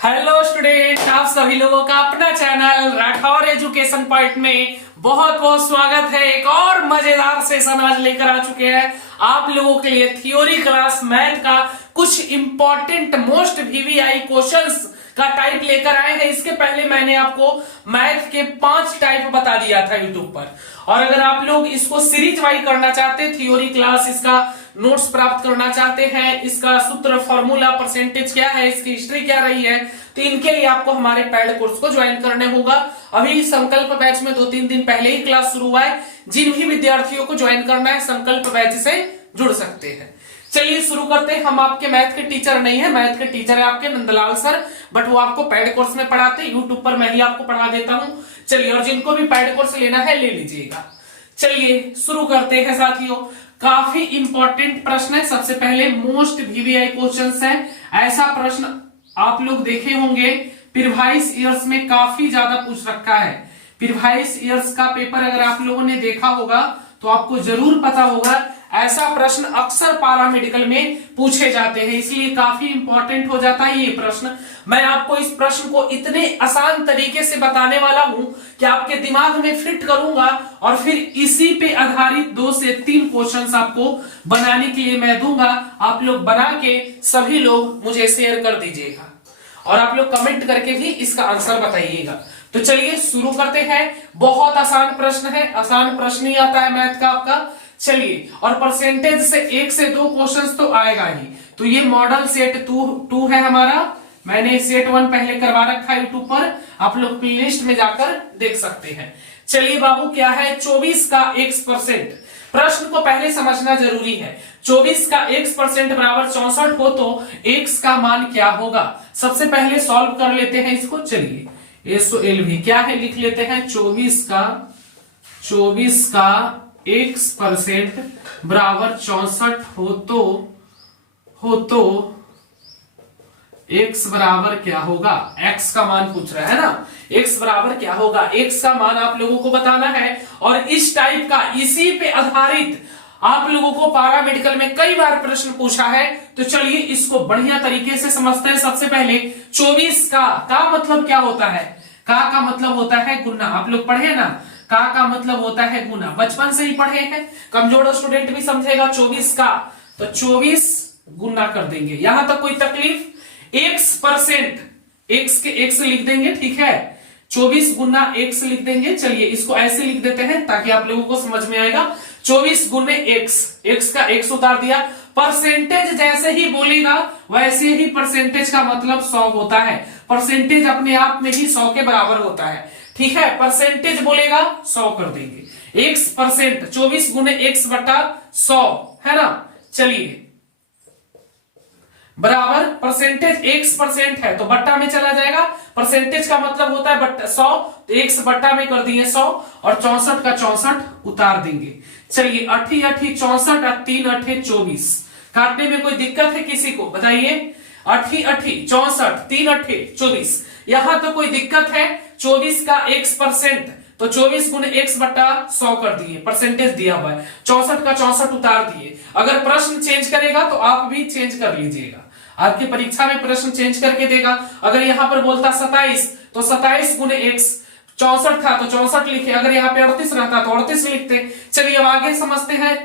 Hello student, आप सभी लोगों का अपना चैनल राठौर एजुकेशन पॉइंट में बहुत बहुत स्वागत है। एक और मजेदार सेशन आज लेकर आ चुके हैं आप लोगों के लिए। थ्योरी क्लास मैथ का कुछ इंपॉर्टेंट मोस्ट वीवीआई क्वेश्चंस का टाइप लेकर आए हैं। इसके पहले मैंने आपको मैथ के 5 टाइप बता दिया था यूट्यूब पर, और अगर आप लोग इसको सीरीज वाइज करना चाहते हैं, थ्योरी क्लास, इसका नोट्स प्राप्त करना चाहते हैं, इसका सूत्र, फॉर्मूला, परसेंटेज क्या है, इसकी हिस्ट्री क्या रही है, तो इनके लिए आपको हमारे पेड कोर्स को ज्वाइन करने होगा। अभी संकल्प बैच में 2-3 दिन पहले ही क्लास शुरू हुआ है। जिन भी विद्यार्थियों को ज्वाइन करना है संकल्प बैच से जुड़ सकते हैं। चलिए शुरू करते हैं। हम आपके मैथ के टीचर नहीं है, मैथ के टीचर है आपके नंदलाल सर, बट वो आपको पेड कोर्स में पढ़ाते हैं। यूट्यूब पर मैं ही आपको पढ़ा देता हूं। चलिए, और जिनको भी पेड कोर्स लेना है ले लीजिएगा। चलिए शुरू करते हैं साथियों। काफी इंपॉर्टेंट प्रश्न है। सबसे पहले मोस्ट वीवीआई क्वेश्चंस है। ऐसा प्रश्न आप लोग देखे होंगे प्रीवियस ईयर्स में काफी ज्यादा पूछ रखा है। प्रीवियस ईयर्स का पेपर अगर आप लोगों ने देखा होगा तो आपको जरूर पता होगा, ऐसा प्रश्न अक्सर पैरामेडिकल में पूछे जाते हैं, इसलिए काफी इंपॉर्टेंट हो जाता है ये प्रश्न। मैं आपको इस प्रश्न को इतने आसान तरीके से बताने वाला हूं कि आपके दिमाग में फिट करूंगा, और फिर इसी पे आधारित 2 से 3 क्वेश्चंस आपको बनाने के लिए मैं दूंगा। आप लोग बना के सभी लोग मुझे शेयर कर दीजिएगा, और आप लोग कमेंट करके भी इसका आंसर बताइएगा। तो चलिए शुरू करते हैं। बहुत आसान प्रश्न है, आसान प्रश्न ही आता है मैथ का आपका। चलिए, और परसेंटेज से 1 से 2 क्वेश्चंस तो आएगा ही। तो ये मॉडल सेट 2 है हमारा। मैंने सेट 1 पहले करवा रखा है यूट्यूब पर, आप लोग प्लेलिस्ट में जाकर देख सकते हैं। चलिए बाबू, क्या है 24 का x%। प्रश्न को पहले समझना जरूरी है। 24 का x% बराबर 64 हो तो x का मान क्या होगा। सबसे पहले सॉल्व कर लेते हैं इसको। चलिए एसओएल भी क्या है लिख लेते हैं। 24 का x% बराबर 64 हो तो x बराबर क्या होगा। x का मान पूछ रहा है ना, x बराबर क्या होगा, x का मान आप लोगों को बताना है। और इस टाइप का, इसी पे आधारित आप लोगों को पैरामेडिकल में कई बार प्रश्न पूछा है। तो चलिए इसको बढ़िया तरीके से समझते हैं। सबसे पहले 24 का मतलब क्या होता है। का मतलब होता है गुना। आप लोग पढ़े ना, का मतलब होता है गुना, बचपन से ही पढ़े हैं। कमजोर स्टूडेंट भी समझेगा 24 का, तो 24 गुना कर देंगे। यहां तक कोई तकलीफ। x%, x के x लिख देंगे, ठीक है। 24 गुना x लिख देंगे। चलिए इसको ऐसे लिख देते हैं ताकि आप लोगों को समझ में आएगा। 24 गुने x का x उतार दिया। परसेंटेज जैसे ही बोलेगा वैसे ही परसेंटेज का मतलब 100 होता है। परसेंटेज अपने आप में ही 100 के बराबर होता है, ठीक है। परसेंटेज बोलेगा 100 कर देंगे। x%, 24 गुने x बटा 100 है ना। चलिए बराबर परसेंटेज x% है तो बट्टा में चला जाएगा। परसेंटेज का मतलब होता है 100, तो x बट्टा में कर दिए 100, और 64 का 64 उतार देंगे। चलिए 8 8 64 और 3 8 24। काटने में कोई दिक्कत है किसी को बताइए। 8 8 64, 3 8 24। यहां तो कोई दिक्कत है। 24 का x%, तो 24 गुने x बट्टा 100 कर दिए, परसेंटेज दिया हुआ है। 64 का 64 उतार दिए। अगर प्रश्न चेंज करेगा तो आप भी चेंज कर लीजिएगा। आपकी परीक्षा में प्रश्न चेंज करके देगा। अगर यहां पर बोलता 27, तो 27 गुने x, 64 था तो 64 लिखे। अगर यहाँ पे 38 रहता तो 38 लिखते। चलिए अब आगे समझते हैं।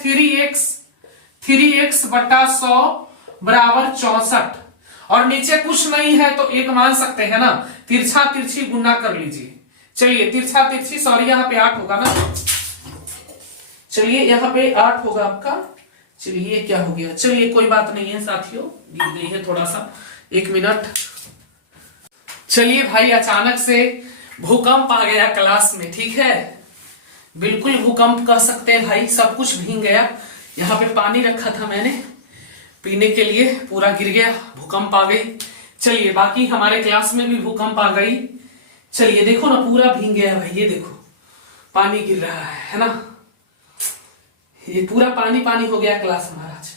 3x बट्टा 100 बराबर 64, और नीचे कुछ नहीं है तो 1 मान सकते हैं ना। तिरछा तिरछी गुना कर लीजिए। चलिए तिरछा तिरछी, सॉरी यहाँ पे 8 होगा ना। चलिए यहाँ पे 8 होगा आपका। चलिए क्या हो गया, चलिए कोई बात नहीं है साथियों, गिर गई है थोड़ा सा, 1 मिनट। चलिए भाई, अचानक से भूकंप आ गया क्लास में, ठीक है। बिल्कुल भूकंप कह सकते हैं भाई, सब कुछ भीग गया। यहाँ पे पानी रखा था मैंने पीने के लिए, पूरा गिर गया, भूकंप आ गई। चलिए बाकी हमारे क्लास में भी भूकंप आ गई। चलिए देखो ना, पूरा भीग गया भाई, ये देखो पानी गिर रहा है ना। ये पूरा पानी पानी हो गया क्लास महाराज।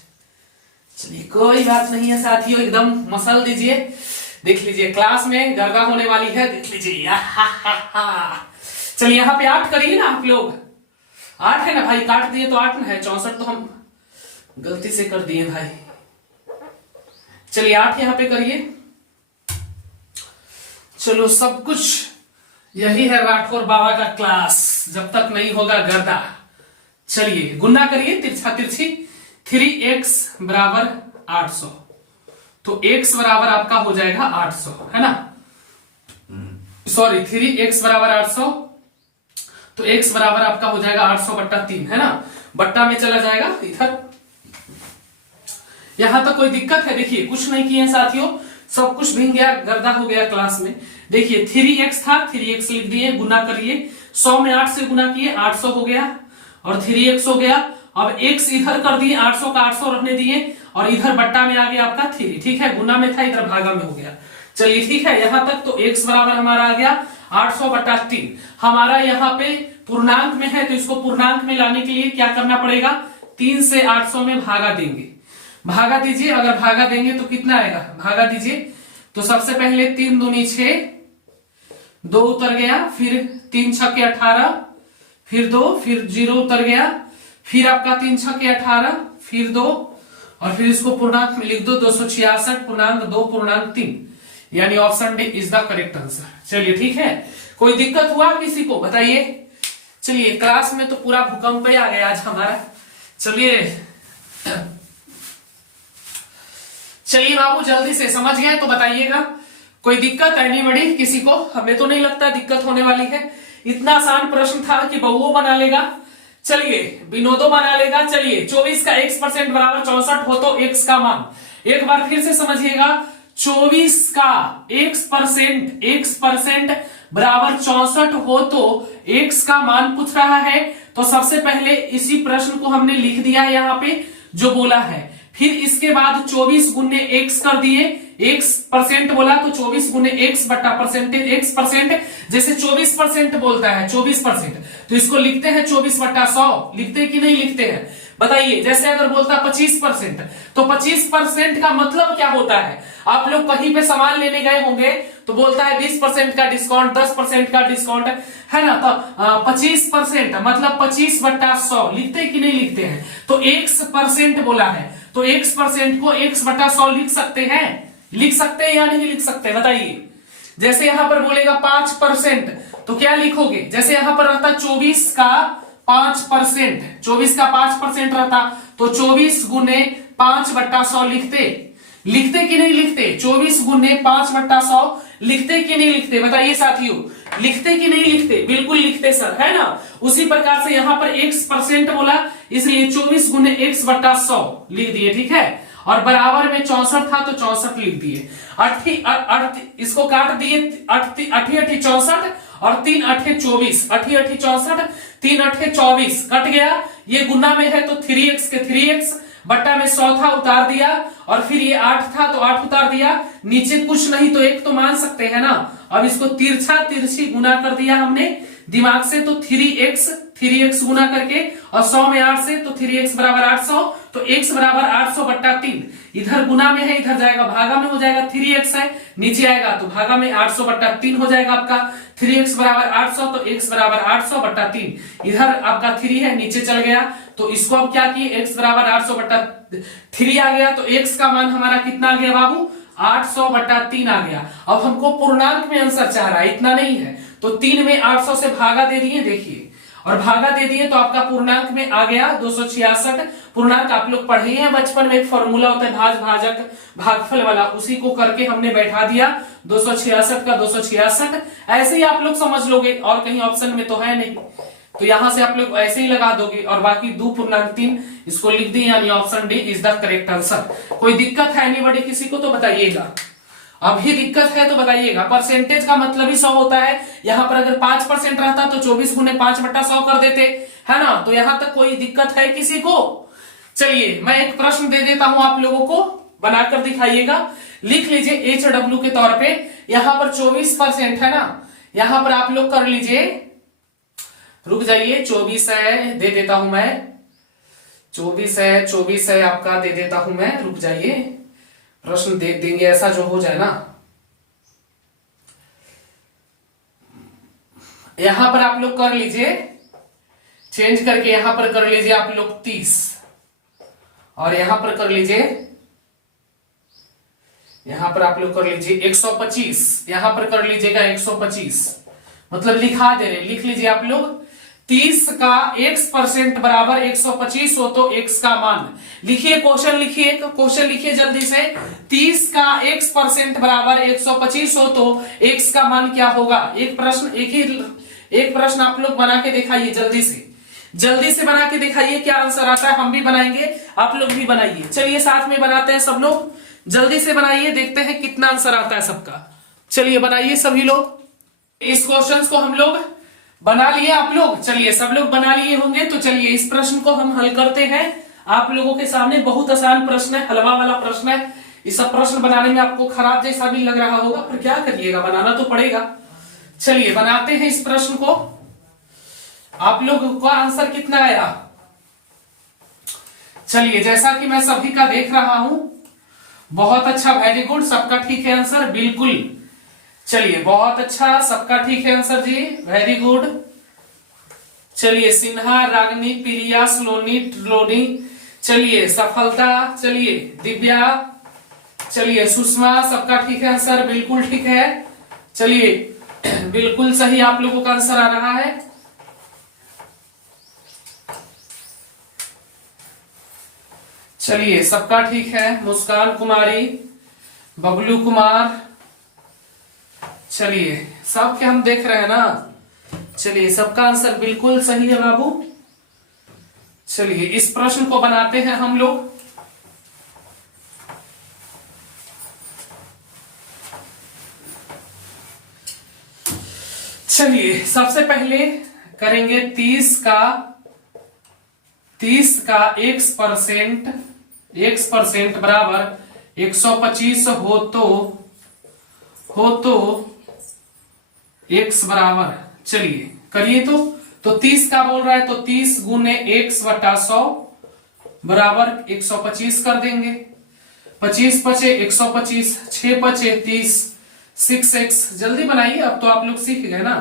चलिए कोई बात नहीं है साथियों, एकदम मसल दीजिए। देख लीजिए क्लास में गरगा होने वाली है, देख लीजिए। चलिए यहाँ पे 8 करिए ना आप लोग। 8 है ना भाई, काट दिए तो 8 ना है। 64 तो हम गलती से कर दिए भाई। चलिए 8 यहां पे करिए। चलो सब कुछ यही है राठौर बाबा का क्लास, जब तक नहीं होगा गर्दा। चलिए गुना करिए तिरछा तिरछी। 3x बराबर 800, तो x बराबर आपका हो जाएगा 800, है ना। सॉरी 3x बराबर 800, तो x बराबर आपका हो जाएगा 800 बट्टा 3, है ना। बट्टा में चला जाएगा इधर। यहां तक कोई दिक्कत है? देखिए कुछ नहीं किए साथियों, सब कुछ भिंग गया, गर्दा हो गया क्लास में। देखिए 3x था, 3x लिख दिए, गुना करिए। 100 में 8 से गुना किए, 800 हो गया और 3x हो गया। अब x इधर कर दिए, 800 का 800 रखने दिए और इधर बट्टा में आ गया आपका 3, ठीक है। गुना में था, इधर भागा में हो गया। चलिए ठीक है, यहां तक तो x बराबर हमारा आ गया 800 बट्टा 3। हमारा यहाँ पे पूर्णांक में है, तो इसको पूर्णांक में लाने के लिए क्या करना पड़ेगा? 3 से 800 में भागा देंगे। भागा दीजिए, अगर भागा देंगे तो कितना आएगा? भागा दीजिए, तो सबसे पहले 3 दूनी 6, 2 उतर गया, फिर 3 छक्के 18, फिर 2, फिर 0 उतर गया, फिर आपका 3 छक्के 18, फिर 2 और फिर इसको पूर्णांक में लिख दो 266 पूर्णांक 2 पूर्णांक 3, यानी option D is the correct answer. चलिए ठीक है, कोई दिक्कत हुआ किसी को बताइए। चलिए क्लास में तो पूरा भूकंप ही आ गया आज हमारा। चलिए बाबू जल्दी से समझ गए तो बताइएगा, कोई दिक्कत एनीबॉडी किसी को? हमें तो नहीं लगता दिक्कत होने वाली है। इतना आसान प्रश्न था कि बहुओं बना लेगा, चलिए विनोदो बना लेगा। चलिए 24 का x% बराबर 64 हो तो x का मान, एक बार फिर से समझिएगा। 24 का x% बराबर 64 हो तो x का मान पूछ रहा है। तो सबसे पहले इसी प्रश्न को हमने लिख दिया है यहाँ पे जो बोला है, फिर इसके बाद 24 गुने x कर दिए। x% बोला तो 24 गुने x बट्टा परसेंटेज x%, जैसे 24% बोलता है 24%, तो इसको लिखते हैं 24 बट्टा 100। लिखते कि नहीं लिखते हैं बताइए। जैसे अगर बोलता 25%, तो 25% का मतलब क्या होता है? आप लोग कहीं पे सामान लेने गए होंगे तो बोलता है 20% का डिस्काउंट, 10% का डिस्काउंट, है ना। तो 25% मतलब 25 बट्टा 100 लिखते कि नहीं लिखते हैं? तो x% बोला है, तो x% को x बटा 100 लिख सकते हैं? लिख सकते हैं या नहीं लिख सकते बताइए। जैसे यहां पर बोलेगा 5%, तो क्या लिखोगे? जैसे यहां पर रहता 24 का 5%, 24 का 5% रहता तो 24 गुने 5 बट्टा 100 लिखते कि नहीं लिखते? 24 गुने 5 बट्टा 100 लिखते कि नहीं लिखते बताइए साथियों। लिखते कि नहीं लिखते? बिल्कुल लिखते सर, है ना। उसी प्रकार से यहां पर x% बोला, इसलिए 24 गुने x बट्टा 100 लिख दिए, ठीक है। और बराबर में 64 था तो 64 लिख दिए। इसको काट दिए, 8 8 64 और 3 8 24, 8 8 64, 3 8 24 कट गया। ये गुना में है तो 3x के 3x बट्टा में 100 था उतार दिया, और फिर ये 8 था तो 8 उतार दिया। नीचे कुछ नहीं तो एक तो मान सकते हैं ना। अब इसको तिरछा तिरछी गुना कर दिया हमने दिमाग से, तो 3x गुना करके और 100 में 8 से, तो 3x बराबर 800, तो x बराबर 800 बट्टा 3। इधर गुना में है, इधर जाएगा भागा में हो जाएगा। 3x है नीचे आएगा तो भागा में 800 बट्टा 3 हो जाएगा आपका। 3x बराबर 800 तो x बराबर 800 बट्टा 3। इधर आपका 3 है नीचे चल गया, तो इसको अब क्या किए? x बराबर 800 बट्टा 3 आ गया, तो x का मान हमारा कितना आ गया बाबू? 800 बट्टा 3 आ गया। अब हमको पूर्णांक में आंसर चाह रहा है, इतना नहीं है, तो 3 में 800 से भागा दे दिए, देखिए, और भागा दे दिए तो आपका पूर्णांक में आ गया 266। पूर्णांक आप लोग पढ़े हैं बचपन में, एक फॉर्मूला होता है भाज भाजक भागफल वाला, उसी को करके हमने बैठा दिया 266 का 266। ऐसे ही आप लोग समझ लोगे, और कहीं ऑप्शन में तो है नहीं, तो यहां से आप लोग ऐसे ही लगा दोगे, और बाकी 2 पूर्णांक 3 इसको लिख दिए, यानी option D is the correct answer. कोई दिक्कत है एनीबॉडी किसी को तो बताइएगा। अभी दिक्कत है तो बताइएगा। परसेंटेज का मतलब ही 100 होता है। यहां पर अगर 5% रहता तो 24 गुने 5 बट्टा 100 कर देते, है ना। तो यहां तक कोई दिक्कत है किसी को? चलिए मैं एक प्रश्न दे देता हूं, आप लोगों को बनाकर दिखाइएगा। लिख लीजिए HW के तौर पे, यहां पर 24% है ना, यहां पर आप लोग कर लीजिए, रुक जाइए, 24 है दे देता हूं मैं, 24 है आपका दे देता हूं मैं, रुक जाइए, प्रश्न दे देंगे ऐसा जो हो जाए ना। यहां पर आप लोग कर लीजिए, चेंज करके यहां पर कर लीजिए आप लोग 30, और यहां पर कर लीजिए, यहां पर आप लोग कर लीजिए 125, यहां पर कर लीजिएगा 125, मतलब लिखा दे रहे, लिख लीजिए आप लोग 30 का x% बराबर 125 हो तो x का मान लिखिए। क्वेश्चन लिखिए, क्वेश्चन लिखिए जल्दी से। 30 का x% बराबर 125 हो तो x का मान क्या होगा? एक प्रश्न, एक प्रश्न आप लोग बना के दिखाइए जल्दी से, जल्दी से बना के दिखाइए क्या आंसर आता है। हम भी बनाएंगे, आप लोग भी बनाइए। चलिए साथ में बनाते हैं सब लोग, जल्दी से बनाइए, देखते हैं कितना आंसर आता है सबका। चलिए बनाइए सभी लोग। इस क्वेश्चन को हम लोग बना लिए, आप लोग चलिए सब लोग बना लिए होंगे। तो चलिए इस प्रश्न को हम हल करते हैं। आप लोगों के सामने बहुत आसान प्रश्न है, हलवा वाला प्रश्न है। इस सब प्रश्न बनाने में आपको खराब जैसा भी लग रहा होगा, पर क्या करिएगा, बनाना तो पड़ेगा। चलिए बनाते हैं इस प्रश्न को। आप लोग का आंसर कितना आया? चलिए जैसा कि मैं सभी का देख रहा हूं, बहुत अच्छा, वेरी गुड, सबका ठीक है आंसर, बिल्कुल। चलिए बहुत अच्छा, सबका ठीक है आंसर जी, वेरी गुड। चलिए सिन्हा, रागनी, प्रिया, सलोनी, ट्रिलोनी, चलिए सफलता, चलिए दिव्या, चलिए सुषमा, सबका ठीक है आंसर, बिल्कुल ठीक है। चलिए बिल्कुल सही आप लोगों का आंसर आ रहा है। चलिए सबका ठीक है। मुस्कान कुमारी, बबलू कुमार, चलिए सबके हम देख रहे हैं ना। चलिए सबका आंसर बिल्कुल सही है बाबू। चलिए इस प्रश्न को बनाते हैं हम लोग। चलिए सबसे पहले करेंगे 30 का x% बराबर 125 हो तो x बराबर, चलिए करिए। तो 30 का बोल रहा है, तो 30 गुने x बटा 100 बराबर 125 कर देंगे। 25 पचे 125, 6 पचे 30, 6x, जल्दी बनाइए, अब तो आप लोग सीख गए ना,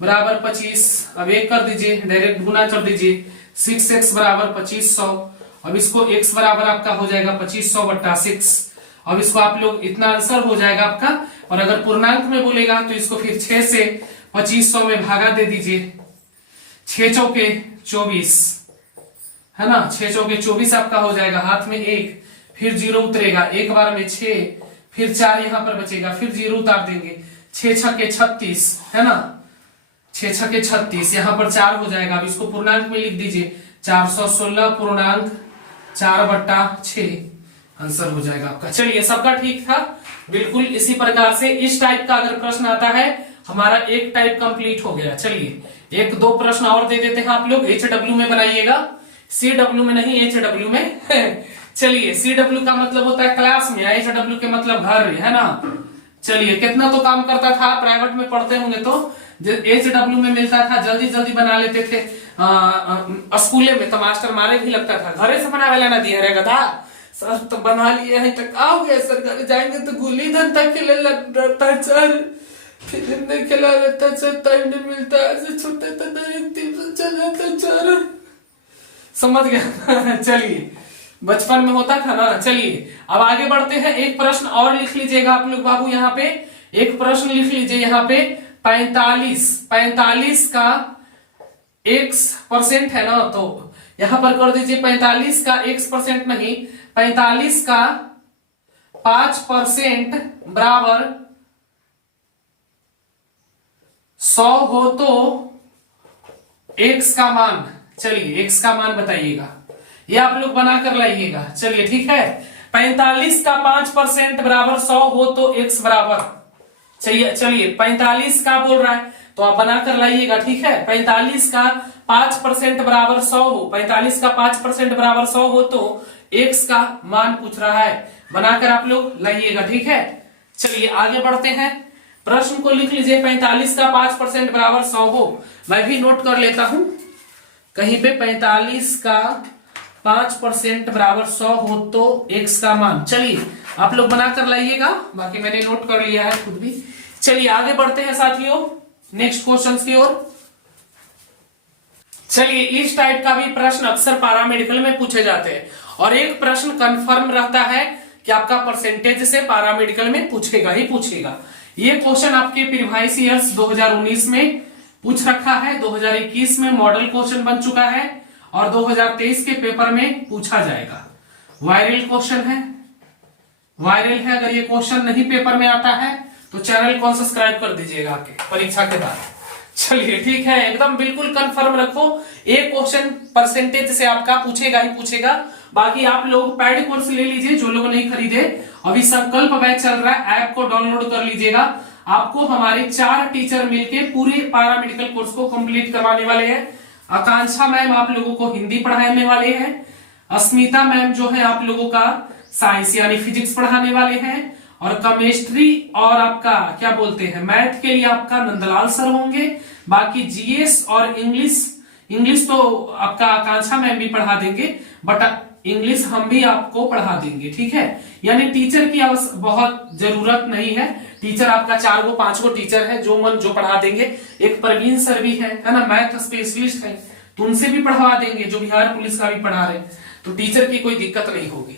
बराबर 25। अब एक कर दीजिए, डायरेक्ट गुना कर दीजिए, 6x बराबर 2500। अब इसको x बराबर आपका हो जाएगा 2500 बटा 6। अब इसको आप लोग, इतना आंसर हो जाएगा आपका। और अगर पूर्णांक में बोलेगा तो इसको फिर 6 से 2500 में भागा दे दीजिए। 6 चौके 24 है ना, 6 चौके 24 आपका हो जाएगा। हाथ में 1, फिर 0 उतरेगा, एक बार में 6, फिर 4 यहां पर बचेगा, फिर 0 उतार देंगे। 6 छक्के 36 है ना, 6 छक्के 36, यहां पर 4 हो जाएगा। अब इसको पूर्णांक में लिख दीजिए, 416 पूर्णांक 4 बट्टा 6 आंसर हो जाएगा आपका। चलिए सबका ठीक था, बिल्कुल इसी प्रकार से इस टाइप का अगर प्रश्न आता है, हमारा एक टाइप कंप्लीट हो गया। चलिए एक दो प्रश्न और दे देते हैं आप लोग, HW में बनाइएगा, CW में नहीं, HW में चलिए CW का मतलब होता है क्लास में, HW के मतलब घर में, है ना। चलिए कितना तो काम करता था, प्राइवेट में पढ़ते होंगे तो HW में मिलता था, जल्दी जल्दी बना लेते थे। स्कूले में तो मास्टर मारे भी लगता था, घरे से बना वाला ना दिया रहेगा था सर, तो बना लिए हैं, तक आओगे सर, घर जाएंगे तो गुल्ली डंडा खेले रहता है सर, फिल्म नहीं खेला रहता सर, टाइम नहीं मिलता, ऐसे छोटे तो डायरेक्ट ट्यूशन चल जाता सर, समझ गया चलिए बचपन में होता था ना। चलिए अब आगे बढ़ते हैं, एक प्रश्न और लिख लीजिएगा आप लोग बाबू, यहाँ पे एक प्रश्न लिख लीजिए। यहाँ पे 45 का x% है ना, तो यहां पर कर दीजिए 45 का x% नहीं, 45 का 5% बराबर 100 हो तो x का मान, चलिए x का मान बताइएगा, ये आप लोग बना कर लाइएगा। चलिए ठीक है, 45 का 5% बराबर 100 हो तो x बराबर, चलिए 45 का बोल रहा है तो आप बना कर लाइएगा, ठीक है। 45 का 5% बराबर 100 हो, 45 का 5% बराबर 100 हो तो x का मान पूछ रहा है, बनाकर आप लोग लाइएगा, ठीक है। चलिए आगे बढ़ते हैं, प्रश्न को लिख लीजिए। 45 का 5% बराबर 100 हो, मैं भी नोट कर लेता हूं कहीं पे, 45 का 5% बराबर 100 हो तो x का मान, चलिए आप लोग बना कर लाइएगा, बाकी मैंने नोट कर लिया है खुद भी। चलिए आगे बढ़ते हैं साथियों नेक्स्ट क्वेश्चंस की ओर। चलिए इस टाइप का भी प्रश्न अक्सर पैरामेडिकल में पूछे जाते हैं, और एक प्रश्न कंफर्म रहता है कि आपका परसेंटेज से पैरामेडिकल में पूछेगा ही पूछेगा। ये क्वेश्चन आपके प्रीवियस ईयर्स 2019 में पूछ रखा है, 2021 में मॉडल क्वेश्चन बन चुका है और 2023 के पेपर में पूछा जाएगा। वायरल क्वेश्चन है, वायरल है। अगर ये क्वेश्चन नहीं पेपर में आता है तो चैनल को सब्सक्राइब कर दीजिएगा आपके परीक्षा के बाद। चलिए ठीक है, एकदम बिल्कुल कंफर्म रखो, एक क्वेश्चन परसेंटेज से आपका पूछेगा ही पूछेगा। बाकी आप लोग पैड कोर्स ले लीजिए, जो लोग नहीं खरीदे, अभी संकल्प बैच चल रहा है, ऐप को डाउनलोड कर लीजिएगा। आपको हमारे 4 टीचर मिलके पूरे पैरामेडिकल कोर्स को कंप्लीट करवाने वाले हैं। आकांक्षा मैम आप लोगों को हिंदी पढ़ाने वाले हैं, अस्मिता मैम जो है आप लोगों का साइंस यानी फिजिक्स पढ़ाने वाले हैं, और केमिस्ट्री और आपका क्या बोलते हैं मैथ के लिए आपका नंदलाल सर होंगे। बाकी जीएस और इंग्लिश तो आपका आकांक्षा मैम भी पढ़ा देंगे, बट इंग्लिश हम भी आपको पढ़ा देंगे, ठीक है। यानी टीचर की बहुत जरूरत नहीं है, टीचर आपका 4-5 टीचर है जो पढ़ा देंगे। एक प्रवीण सर भी है ना, मैथ स्पेशलिस्ट है, तो उनसे भी पढ़वा देंगे, जो बिहार पुलिस का भी पढ़ा रहे, तो टीचर की कोई दिक्कत नहीं होगी।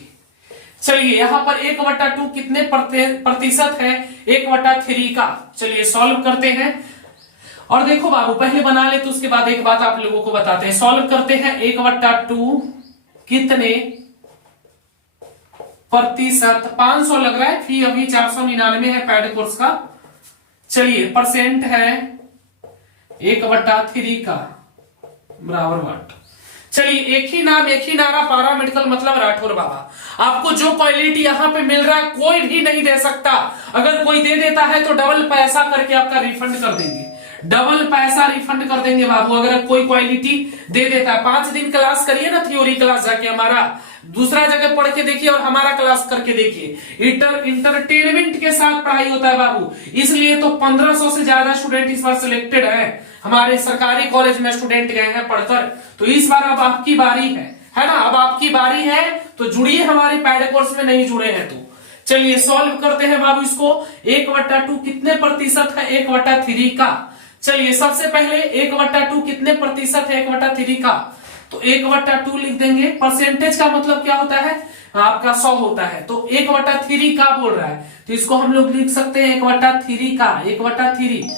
चलिए यहाँ पर 1/2 कितने प्रतिशत है 1/3 का, चलिए सॉल्व करते हैं। और देखो बाबू पहले बना ले तो उसके बाद एक बात आप लोगों को बताते हैं। सॉल्व करते हैं 1/2 कितने प्रतिशत, 500 लग रहा है, फी अभी 499 है पैड कोर्स का। चलिए परसेंट है 1/3 का बराबर वाट। चलिए एक ही नाम एक ही नारा, पैरामेडिकल मतलब राठौर बाबा। आपको जो क्वालिटी यहाँ पे मिल रहा है कोई भी नहीं दे सकता। अगर कोई दे देता है तो डबल पैसा करके आपका रिफंड कर देंगे, डबल पैसा रिफंड कर देंगे बाबू। अगर कोई क्वालिटी दे देता है, 5 दिन क्लास करिए ना, थ्योरी क्लास जाके हमारा, दूसरा जगह पढ़ के देखिए और हमारा क्लास करके देखिए। इंटरटेनमेंट के साथ पढ़ाई होता है बाबू, इसलिए तो 1500 से ज्यादा स्टूडेंट इस बार सिलेक्टेड है। हमारे सरकारी कॉलेज में स्टूडेंट गए हैं पढ़कर, तो इस बार अब आपकी बारी है ना, अब आपकी बारी है, तो जुड़िए हमारे पैड कोर्स में, नहीं जुड़े हैं तो। चलिए सॉल्व करते हैं बाबू इसको। 1/2 कितने प्रतिशत है 1/3 का। चलिए सबसे पहले 1/2 कितने प्रतिशत है 1/3 का, तो 1/2 लिख देंगे। परसेंटेज का मतलब क्या होता है, आपका 100 होता है, तो 1/3 का बोल रहा है, तो इसको हम लोग लिख सकते हैं 1/3 का, 1/3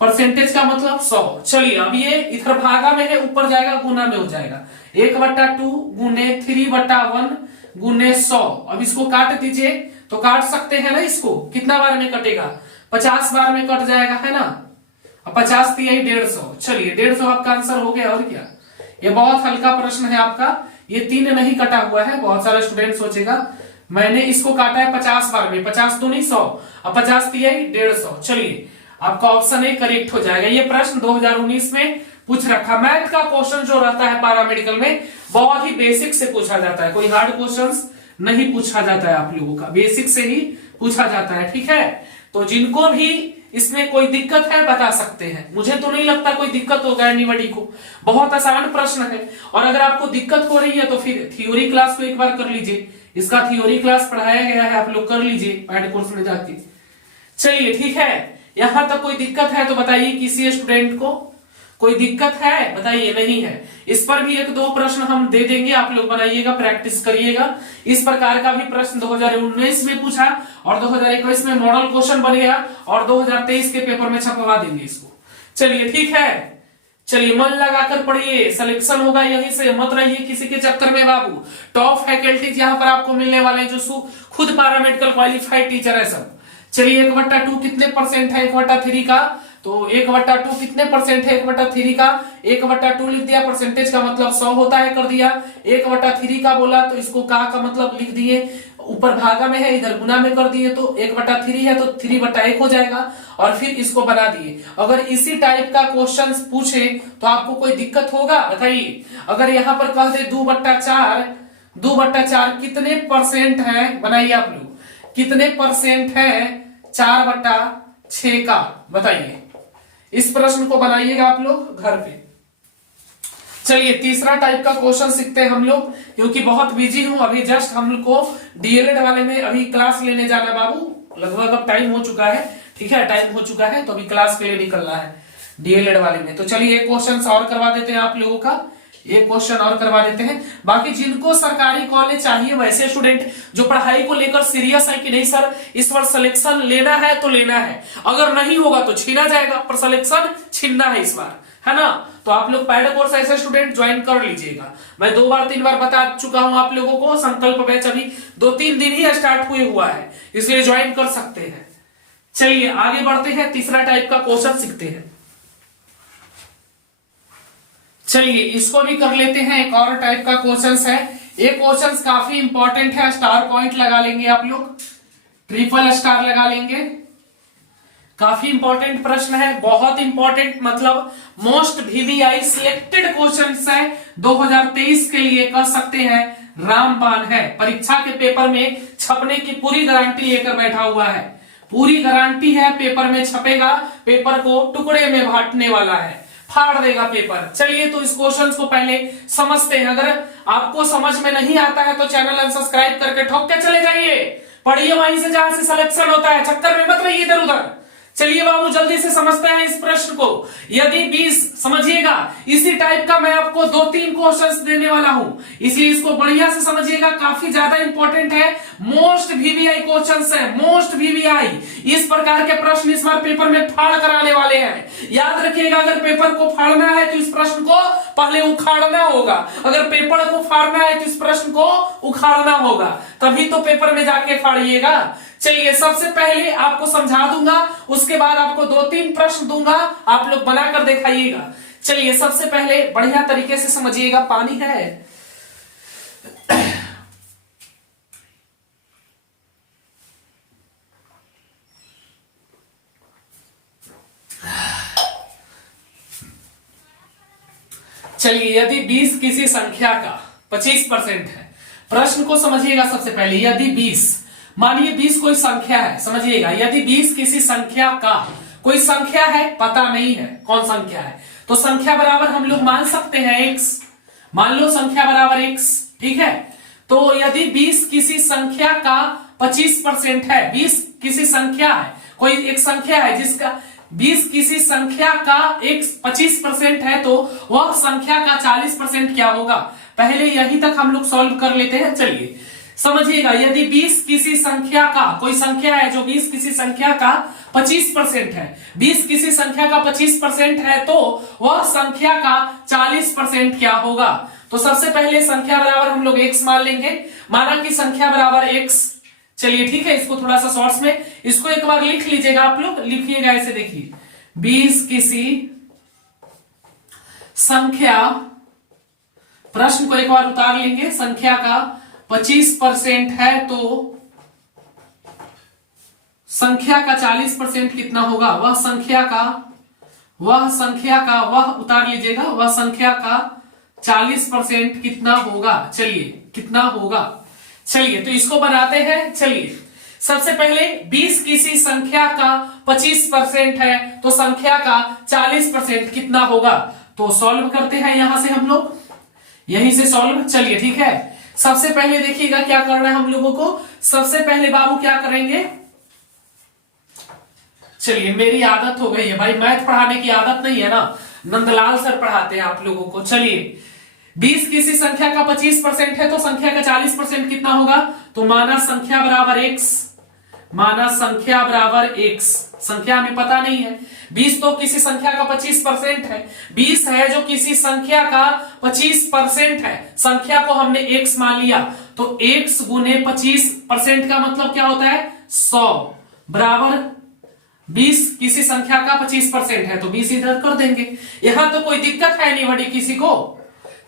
परसेंटेज का मतलब 100। चलिए अब ये इधर भागा में है, ऊपर जाएगा गुना में हो जाएगा, 1/2 गुने 3/1 गुने 100। अब इसको काट दीजिए, तो काट सकते हैं ना, इसको कितना बार में कटेगा, 50 बार में कट जाएगा, है ना। अब 50 दिया 150, चलिए 150 आपका आंसर हो गया। और क्या, ये बहुत हल्का प्रश्न है आपका, ये 3 नहीं कटा हुआ है। बहुत सारा स्टूडेंट सोचेगा मैंने इसको काटा है 50 बार में, 50 तो नहीं 100, अब 50 दिया 150। चलिए आपका ऑप्शन ए करेक्ट हो जाएगा। ये प्रश्न 2019 में पूछ रखा। मैथ का क्वेश्चन जो रहता है पैरामेडिकल में बहुत ही बेसिक से पूछा जाता है, कोई हार्ड क्वेश्चंस नहीं पूछा जाता है, आप लोगों का बेसिक से ही पूछा जाता है, ठीक है। तो जिनको भी इसमें कोई दिक्कत है बता सकते हैं, मुझे तो नहीं लगता कोई दिक्कत होगा एनीबॉडी को, बहुत आसान प्रश्न है। और अगर आपको दिक्कत हो रही है तो फिर थ्योरी क्लास को एक बार कर लीजिए, इसका थ्योरी क्लास पढ़ाया गया है, आप लोग कर लीजिए पैड कोर्स में जाके। चलिए ठीक है, यहां तक कोई दिक्कत है तो बताइए, किसी स्टूडेंट को कोई दिक्कत है बताइए, नहीं है। इस पर भी 1-2 प्रश्न हम दे देंगे, आप लोग बनाइएगा, प्रैक्टिस करिएगा। इस प्रकार का भी प्रश्न 2019 में पूछा और 2021 में मॉडल क्वेश्चन बन गया और 2023 के पेपर में छपवा देंगे इसको। चलिए ठीक है, चलिए मन लगाकर पढ़िए, सिलेक्शन होगा यहीं से, मत रहिए किसी के चक्कर में बाबू। टॉप फैकल्टीज यहाँ पर आपको मिलने वाले हैं, जो खुद पैरामेडिकल क्वालिफाइड टीचर है सब। चलिए 1/2 कितने परसेंट है 1/3 का, तो 1/2 कितने परसेंट है 1/3 का, 1/2 लिख दिया, परसेंटेज का मतलब 100 होता है कर दिया। 1/3 का बोला तो इसको का मतलब लिख दिए, ऊपर भागा में है इधर गुना में कर दिए, तो 1/3 है तो 3/1 हो जाएगा, और फिर इसको बना दिए। अगर इसी टाइप का क्वेश्चन पूछे तो आपको कोई दिक्कत होगा बताइए। अगर यहाँ पर कह दे 2/4 कितने परसेंट है, बनाइए आप लोग, कितने परसेंट है 4/6 का, बताइए। इस प्रश्न को बनाइएगा आप लोग घर पे। चलिए तीसरा टाइप का क्वेश्चन सीखते हैं हम लोग, क्योंकि बहुत बिजी हूं, अभी जस्ट हम लोग को डीएलएड वाले में अभी क्लास लेने जाना बाबू, लगभग अब टाइम हो चुका है, ठीक है, टाइम हो चुका है, तो अभी क्लास के लिए निकलना है डीएलएड वाले में। तो चलिए एक क्वेश्चन और करवा देते हैं आप लोगों का। एक क्वेश्चन और करवा देते हैं। बाकी जिनको सरकारी कॉलेज चाहिए वैसे स्टूडेंट जो पढ़ाई को लेकर सीरियस है कि नहीं सर इस बार सिलेक्शन लेना है तो लेना है, अगर नहीं होगा तो छीना जाएगा, पर सिलेक्शन छीनना है इस बार, है ना, तो आप लोग पैड कोर्स ऐसे स्टूडेंट ज्वाइन कर लीजिएगा। मैं 2 बार 3 बार बता चुका हूं आप लोगों को, संकल्प बैच अभी 2-3 दिन ही स्टार्ट हुआ है, इसलिए ज्वाइन कर सकते हैं। चलिए आगे बढ़ते हैं, तीसरा टाइप का क्वेश्चन सीखते हैं। चलिए इसको भी कर लेते हैं, एक और टाइप का क्वेश्चन है। ये क्वेश्चन काफी इंपॉर्टेंट है, स्टार पॉइंट लगा लेंगे आप लोग, ट्रिपल स्टार लगा लेंगे। काफी इंपॉर्टेंट प्रश्न है, बहुत इंपॉर्टेंट, मतलब मोस्ट वीवीआई सिलेक्टेड क्वेश्चंस है 2023 के लिए, कह सकते हैं रामबाण है। परीक्षा के पेपर में छपने की पूरी गारंटी लेकर बैठा हुआ है, पूरी गारंटी है, पेपर में छपेगा, पेपर को टुकड़े में बांटने वाला है, फाड़ देगा पेपर। चलिए तो इस क्वेश्चन को पहले समझते हैं। अगर आपको समझ में नहीं आता है तो चैनल अनसब्सक्राइब करके ठोक के चले जाइए, पढ़िए वहीं से जहां से सिलेक्शन होता है, चक्कर में मत रहिए इधर उधर। चलिए बाबू जल्दी से समझते हैं इस प्रश्न को। यदि 20, समझिएगा इसी टाइप का मैं आपको 2-3 क्वेश्चंस देने वाला हूं, इसलिए इसको बढ़िया से समझिएगा, काफी ज्यादा इंपॉर्टेंट है, मोस्ट वीवीआई क्वेश्चंस है, मोस्ट वीवीआई। इस प्रकार के प्रश्न इस बार पेपर में फाड़ कराने वाले हैं। याद रखिएगा, अगर पेपर को फाड़ना है तो इस प्रश्न को पहले उखाड़ना होगा, अगर पेपर को फाड़ना है तो इस प्रश्न को उखाड़ना होगा, तभी तो पेपर में जाके फाड़िएगा। चलिए सबसे पहले आपको समझा दूंगा, उसके बाद आपको 2-3 प्रश्न दूंगा, आप लोग बनाकर दिखाइएगा। चलिए सबसे पहले बढ़िया तरीके से समझिएगा, पानी है चलिए यदि 20 किसी संख्या का 25% है, प्रश्न को समझिएगा। सबसे पहले यदि 20, मानिए 20 कोई संख्या है, समझिएगा, यदि 20 किसी संख्या का, कोई संख्या है, पता नहीं है कौन संख्या है, तो संख्या बराबर हम लोग मान सकते हैं x, मान लो संख्या बराबर x, ठीक है। तो यदि 20 किसी संख्या का 25% है, 20 किसी संख्या है, कोई एक संख्या है जिसका 20 किसी संख्या का एक 25% है, तो वह संख्या का 40% क्या होगा, पहले यही तक हम लोग सॉल्व कर लेते हैं। चलिए समझिएगा, यदि 20 किसी संख्या का, कोई संख्या है जो 20 किसी संख्या का 25% है, 20 किसी संख्या का 25% है, तो वह संख्या का 40% क्या होगा। तो सबसे पहले संख्या बराबर हम लोग x मान लेंगे, माना कि संख्या बराबर x। चलिए ठीक है, इसको थोड़ा सा शॉर्ट्स में, इसको एक बार लिख लीजिएगा, आप लोग लिखिएगा ऐसे, देखिए 20 किसी संख्या, प्रश्न को एक बार उतार लेंगे, संख्या का 25% है, तो संख्या का 40% कितना होगा, वह संख्या का वह उतार लीजिएगा, वह संख्या का 40% कितना होगा। चलिए कितना होगा, चलिए तो इसको बनाते हैं। चलिए सबसे पहले 20 किसी संख्या का 25% है, तो संख्या का 40% कितना होगा, तो सॉल्व करते हैं यहां से हम लोग, यहीं से सॉल्व। चलिए ठीक है, सबसे पहले देखिएगा क्या करना है हम लोगों को। सबसे पहले बाबू क्या करेंगे, चलिए मेरी आदत हो गई है भाई, मैथ पढ़ाने की आदत नहीं है ना, नंदलाल सर पढ़ाते हैं आप लोगों को। चलिए 20 किसी संख्या का 25% है, तो संख्या का 40% कितना होगा, तो माना संख्या बराबर x, माना संख्या बराबर x, संख्या हमें पता नहीं है, 20 तो किसी संख्या का 25% है, 20 है जो किसी संख्या का 25% है, संख्या को हमने x मान लिया, तो x गुने 25% का मतलब क्या होता है 100, बराबर 20 किसी संख्या का 25% है, तो 20 इधर कर देंगे, यहां तो कोई दिक्कत है नहीं बड़ी किसी को।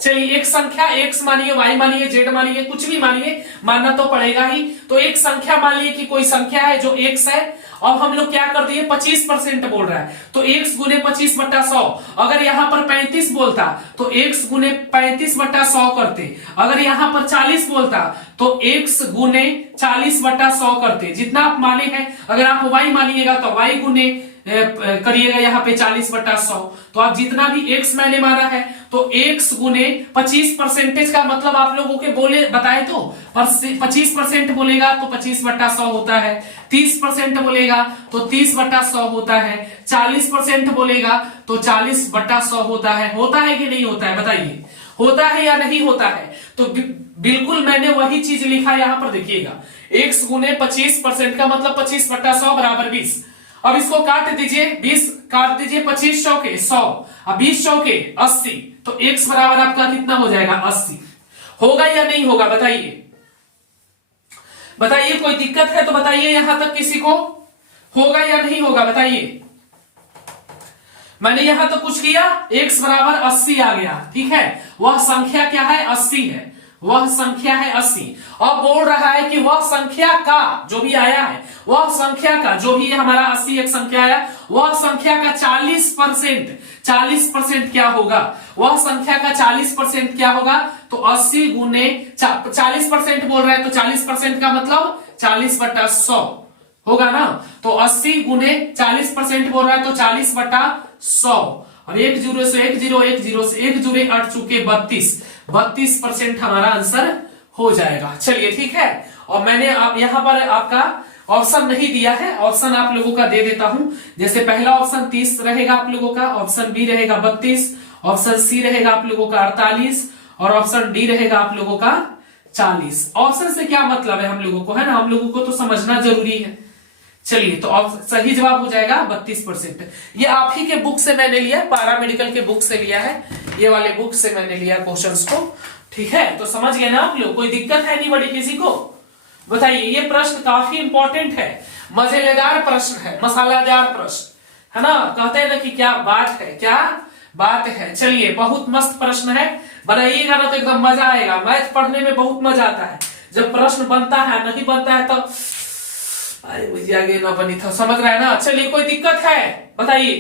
चलिए एक संख्या x मानिए, y मानिए, z मानिए, कुछ भी मानिए, मानना तो पड़ेगा ही। तो एक संख्या मान लीजिए कि कोई संख्या है जो x है, अब हम लोग क्या कर दिए 25% बोल रहा है, तो x गुने 25/100, अगर यहां पर 35 बोलता तो x गुने 35/100 करते, अगर यहां पर 40 बोलता तो x गुने 40/100 करते, जितना आप माने हैं। अगर आप y मानिएगा तो y गुने करिएगा यहाँ पे 40/100, तो आप जितना भी x मैंने माना है तो x गुने 25% का मतलब आप लोगों के बोले बताए तो 25% बोलेगा तो 25/100 होता है, 30% बोलेगा तो 30/100 होता है, 40% बोलेगा तो 40/100 होता है कि नहीं होता है, बताइए होता है या नहीं होता है? तो बिल्कुल मैंने वही चीज लिखा यहां पर, देखिएगा x गुने 25% का मतलब 25/100 बराबर 20। अब इसको काट दीजिए, 20 काट दीजिए, 25 चौके 100 और 20 चौके 80, तो x बराबर आपका कितना हो जाएगा? 80। होगा या नहीं होगा बताइए? बताइए, कोई दिक्कत है तो बताइए यहां तक किसी को, होगा या नहीं होगा बताइए? मैंने यहां तो कुछ किया, x बराबर 80 आ गया, ठीक है। वह संख्या क्या है? 80 है, वह संख्या है 80। अब बोल रहा है कि वह संख्या का जो भी आया है, वह संख्या का जो भी हमारा 80 एक संख्या आया, वह संख्या का 40%, 40% क्या होगा? वह संख्या का 40% क्या होगा? तो 80 गुने 40% बोल रहे हैं, तो 40% का मतलब 40/100 होगा ना। तो 80 गुने 40% बोल रहा है, तो 40/100 और 1 जीरो से 1 जीरो, 1 जीरो से 1 जुड़े 8 चुके 32% हमारा आंसर हो जाएगा। चलिए ठीक है। और मैंने आप यहां पर आपका ऑप्शन नहीं दिया है, ऑप्शन आप लोगों का दे देता हूं। जैसे पहला ऑप्शन 30 रहेगा आप लोगों का, ऑप्शन बी रहेगा 32, ऑप्शन सी रहेगा आप लोगों का 48 और ऑप्शन डी रहेगा आप लोगों का 40। ऑप्शन से क्या मतलब है हम लोगों को, है ना, हम लोगों को तो समझना जरूरी है। चलिए, तो अब सही जवाब हो जाएगा 32%। ये आप ही के बुक से मैंने लिया, पारा मेडिकल के बुक से लिया है, ये वाले बुक से मैंने लिया क्वेश्चंस को, ठीक है। तो समझ गए ना आप लोग? कोई दिक्कत है नहीं बड़ी किसी को? बताइए, ये प्रश्न काफी इंपॉर्टेंट है, मजेदार प्रश्न है, मसालेदार प्रश्न है ना। कहते हैं ना कि क्या बात है, क्या बात है। चलिए, बहुत मस्त प्रश्न है, बनाइएगा ना तो एकदम मजा आएगा। मैथ पढ़ने में बहुत मजा आता है, जब प्रश्न बनता है, नहीं बनता है तो मुझे आगे ना बनी था, समझ रहा है ना। चलिए, कोई दिक्कत है बताइए?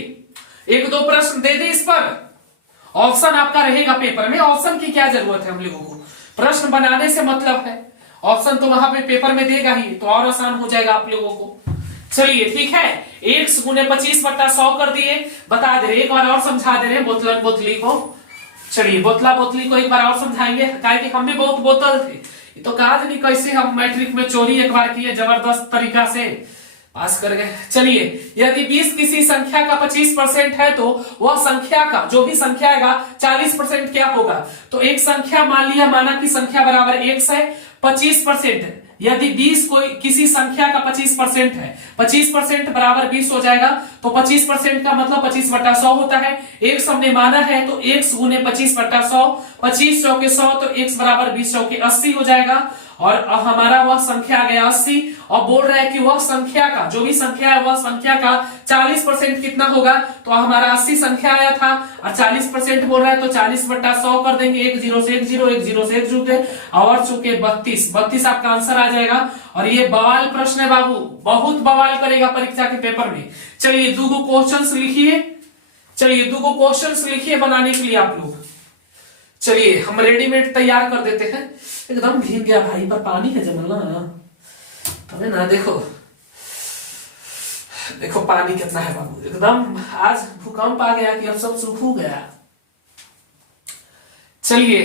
एक दो प्रश्न दे दे इस पर, ऑप्शन आपका रहेगा पेपर में। ऑप्शन की क्या जरूरत है हम लोगों को, प्रश्न बनाने से मतलब है, ऑप्शन तो वहां पे पेपर में देगा ही, तो और आसान हो जाएगा आप लोगों को। चलिए ठीक है, x गुने 25/100 कर दिए, बता दे रहे, एक बार और समझा दे रहे बोतलन बोतली को। चलिए, बोतला बोतली को एक बार और समझाएंगे, कि हम भी बहुत बोतल थे, तो कहा नहीं कैसे हम मैट्रिक में चोरी एक बार किए, जबरदस्त तरीका से पास कर गए। चलिए, यदि 20 किसी संख्या का 25% है, तो वह संख्या का जो भी संख्या आएगा 40% क्या होगा? तो एक संख्या मान लिया, माना कि संख्या बराबर x है, 25% यदि 20 कोई किसी संख्या का 25% है, 25% बराबर 20 हो जाएगा, तो 25% का मतलब 25/100 होता है। x हमने माना है, तो x गुने 25/100, 25 चौके 100, तो x बराबर 20 चौके 80 हो जाएगा। और हमारा वह संख्या आ गया 80, और बोल रहा है कि वह संख्या का जो भी संख्या है, वह संख्या का 40% कितना होगा? तो हमारा 80 संख्या आया था और 40% बोल रहा है, तो 40/100 कर देंगे, 1 जीरो से 1 जीरो, 1 जीरो से 1 जुटे और चुके 32 आपका आंसर आ जाएगा। और ये बवाल प्रश्न है बाबू, बहुत बवाल करेगा परीक्षा के पेपर में। चलिए, दो क्वेश्चंस लिखिए, चलिए 2 क्वेश्चंस लिखिए बनाने के लिए आप लोग। चलिए, हम रेडीमेड तैयार कर देते हैं। एकदम भीग गया भाई, पर पानी है जमल ना, हमें ना देखो देखो पानी कितना है बाबू, एकदम आज भूकंप आ गया कि अब सब सूख गया। चलिए,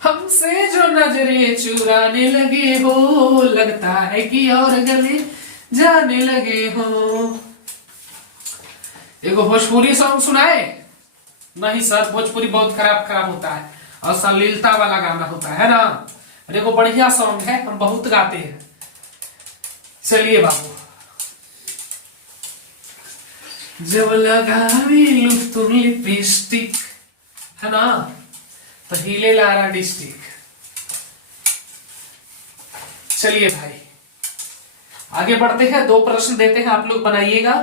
हमसे जो नजरे चुराने लगे हो, लगता है कि और गले जाने लगे हो। एगो भोजपुरी सॉन्ग सुनाए? नहीं सर, भोजपुरी बहुत खराब होता है और अश्लीलता वाला गाना होता है ना। देखो, बढ़िया सॉन्ग है, हम बहुत गाते हैं। चलिए बाबू, जब लगावी लुफ्त लिपस्टिक, है ना, तो हिले लारा डिस्ट्रिक्ट। चलिए भाई, आगे बढ़ते हैं, 2 प्रश्न देते हैं, आप लोग बनाइएगा।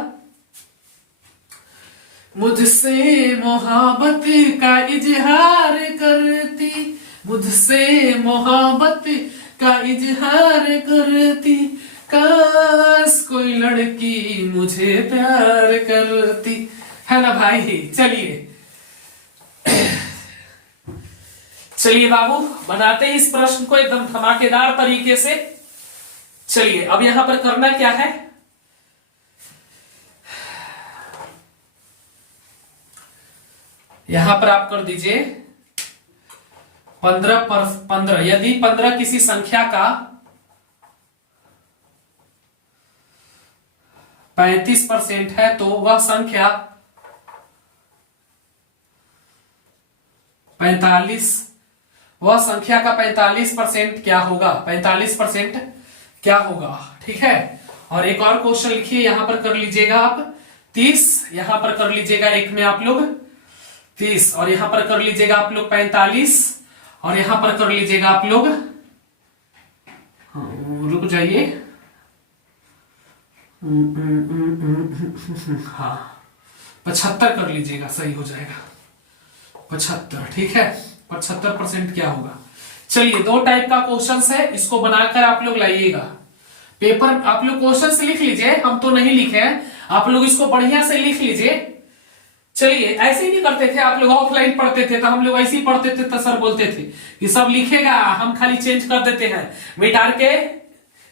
मुझसे मोहब्बत का इजहार करती, मुझसे मोहब्बत का इजहार करती, काश कोई लड़की मुझे प्यार करती, है ना भाई। चलिए बाबू, बनाते हैं इस प्रश्न को एकदम धमाकेदार तरीके से। चलिए, अब यहां पर करना क्या है, यहां पर आप कर दीजिए 15 पर 15, यदि 15 किसी संख्या का 35% है, तो वह संख्या 45, वह संख्या का 45% क्या होगा, 45% क्या होगा। ठीक है, और एक और क्वेश्चन लिखिए, यहां पर कर लीजिएगा आप 30, यहां पर कर लीजिएगा एक में आप लोग 30, और यहां पर कर लीजिएगा आप लोग 45, और यहां पर कर लीजिएगा आप लोग, रुक जाइए, हाँ 75 कर लीजिएगा, सही हो जाएगा 75। ठीक है, 75% क्या होगा। चलिए, दो टाइप का क्वेश्चन है, इसको बनाकर आप लोग लाइएगा। पेपर आप लोग क्वेश्चन लिख लीजिए, हम तो नहीं लिखे हैं, आप लोग इसको बढ़िया से लिख लीजिए। चलिए, ऐसे ही नहीं करते थे आप लोग, ऑफलाइन पढ़ते थे तो हम लोग ऐसे ही पढ़ते थे, तो सर बोलते थे कि सब लिखेगा, हम खाली चेंज कर देते हैं, मिटार के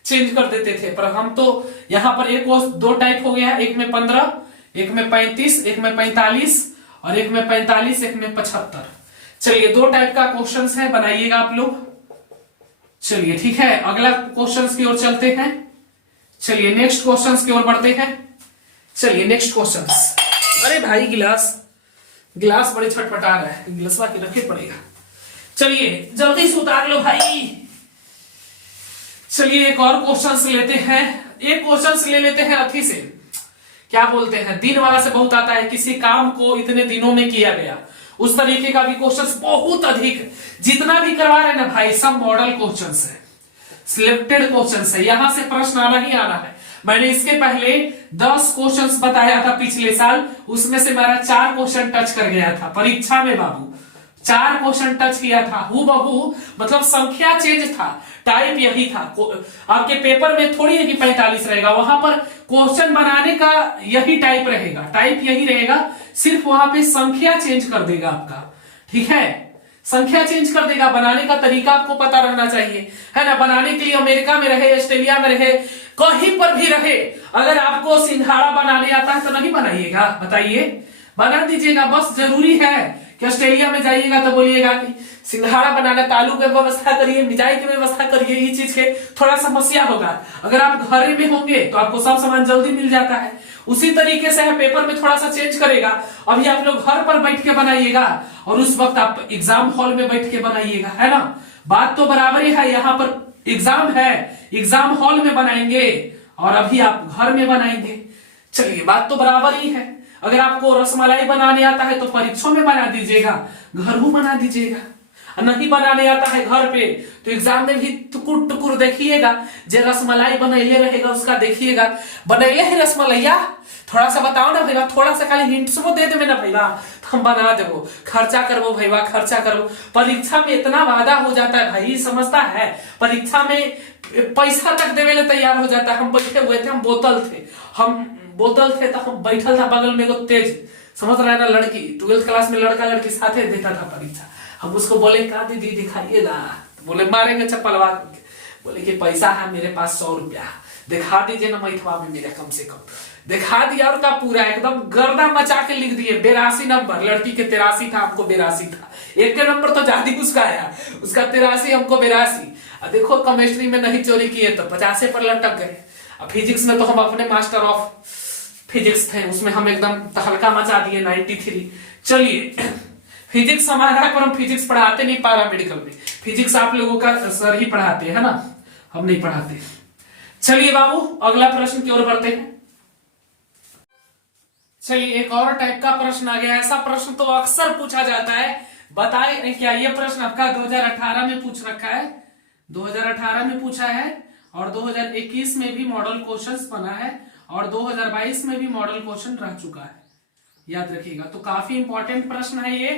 चेंज कर देते थे। पर हम तो यहाँ पर एक दो टाइप हो गया, एक में 15, एक में 35, एक में 45, और एक में 45, एक में 75। चलिए, दो टाइप का क्वेश्चन है, बनाइएगा आप लोग। चलिए ठीक है, अगला क्वेश्चन की ओर चलते हैं। चलिए नेक्स्ट क्वेश्चन की ओर बढ़ते हैं। चलिए नेक्स्ट क्वेश्चन। अरे भाई गिलास बड़े छटपटा रहा है, गिलासवा के रखे पड़ेगा। चलिए जल्दी से उतार लो भाई। चलिए एक और क्वेश्चन लेते हैं, एक क्वेश्चन ले लेते हैं अथी से, क्या बोलते हैं, दिन वाला से बहुत आता है, किसी काम को इतने दिनों में किया गया, उस तरीके का भी क्वेश्चन बहुत अधिक, जितना भी करवा रहे ना भाई सब मॉडल क्वेश्चन है, सिलेक्टेड क्वेश्चन है, यहां से प्रश्न आना ही आना है। मैंने इसके पहले 10 क्वेश्चंस बताया था पिछले साल, उसमें से मेरा 4 क्वेश्चन टच कर गया था परीक्षा में बाबू, 4 क्वेश्चन टच किया था हूबहू, मतलब संख्या चेंज था, टाइप यही था। आपके पेपर में थोड़ी है कि 45 रहेगा, वहां पर क्वेश्चन बनाने का यही टाइप रहेगा, टाइप यही रहेगा, सिर्फ वहां पे संख्या चेंज कर देगा आपका। ठीक है, संख्या चेंज कर देगा, बनाने का तरीका आपको पता रहना चाहिए, है ना। बनाने के लिए अमेरिका में रहे, ऑस्ट्रेलिया में रहे, कहीं पर भी रहे, अगर आपको सिंघाड़ा बनाने आता है तो नहीं बनाइएगा, बताइए, बना दीजिएगा। बस जरूरी है कि ऑस्ट्रेलिया में जाइएगा तो बोलिएगा कि सिंघाड़ा बनाना, तालू की व्यवस्था करिए, मिठाई की व्यवस्था करिए, ये चीज के थोड़ा समस्या होगा। अगर आप घर में होंगे तो आपको सब सामान जल्दी मिल जाता है। उसी तरीके से है, पेपर में थोड़ा सा चेंज करेगा। अभी आप लोग घर पर बैठ के बनाइएगा और उस वक्त आप एग्जाम हॉल में बैठ के बनाइएगा, है ना। बात तो बराबर ही है, यहाँ पर एग्जाम है, एग्जाम हॉल में बनाएंगे और अभी आप घर में बनाएंगे। चलिए बात तो बराबर ही है। अगर आपको रसमलाई बनाने आता है तो परीक्षा में बना दीजिएगा, घर में बना दीजिएगा। नहीं बनाने आता है घर पे तो एग्जाम में भी टुकुर टुकुर देखिएगा, जो रसमलाई बनैले रहेगा उसका देखिएगा, बनैले है रसमलैया, थोड़ा सा बताओ ना भैया, थोड़ा सा खाली हिंट्स वो दे देवे ना भैया, हम बना देवो, खर्चा करवो भैया, खर्चा करो। परीक्षा में इतना वादा हो जाता है भाई, समझता है, परीक्षा में पैसा तक देवे ले तैयार हो जाता है। हम बैठे हुए थे, हम बोतल थे तो हम बैठल था बगल में, एगो तेज, समझ रहा है ना, लड़की 12th क्लास में, लड़का लड़की साथे देता था परीक्षा। हम उसको बोले कहा दीदी दिखाइएगा, तो बोले मारेंगे चप्पलवा, बोले कि पैसा है मेरे पास 100 रुपया, दिखा दीजिए ना मैथवा में मेरा, कम से कम दिखा दिया। और का पूरा एकदम गर्दा मचा के लिख दिए, 82 नंबर, लड़की के 83 था, हमको 82 था, एक के नंबर तो ज्यादा उसका आया, उसका 83 हमको 82। देखो केमिस्ट्री में नहीं चोरी किए तो 50 पर लटक गए। फिजिक्स में तो हम अपने मास्टर ऑफ फिजिक्स थे, उसमें हम एकदम तहलका मचा दिए 93। चलिए फिजिक्स हमारा है, पर हम फिजिक्स पढ़ाते नहीं पारा मेडिकल में, फिजिक्स आप लोगों का सर ही पढ़ाते हैं ना, हम नहीं पढ़ाते। चलिए बाबू अगला प्रश्न की ओर बढ़ते हैं। चलिए एक और टाइप का प्रश्न आ गया, ऐसा प्रश्न तो अक्सर पूछा जाता है, बताए क्या ये प्रश्न आपका 2018 में पूछ रखा है, 2018 में पूछा है, और 2021 में भी मॉडल क्वेश्चंस बना है, और 2022 में भी मॉडल क्वेश्चन रह चुका है, याद रखिएगा। तो काफी इंपॉर्टेंट प्रश्न है ये।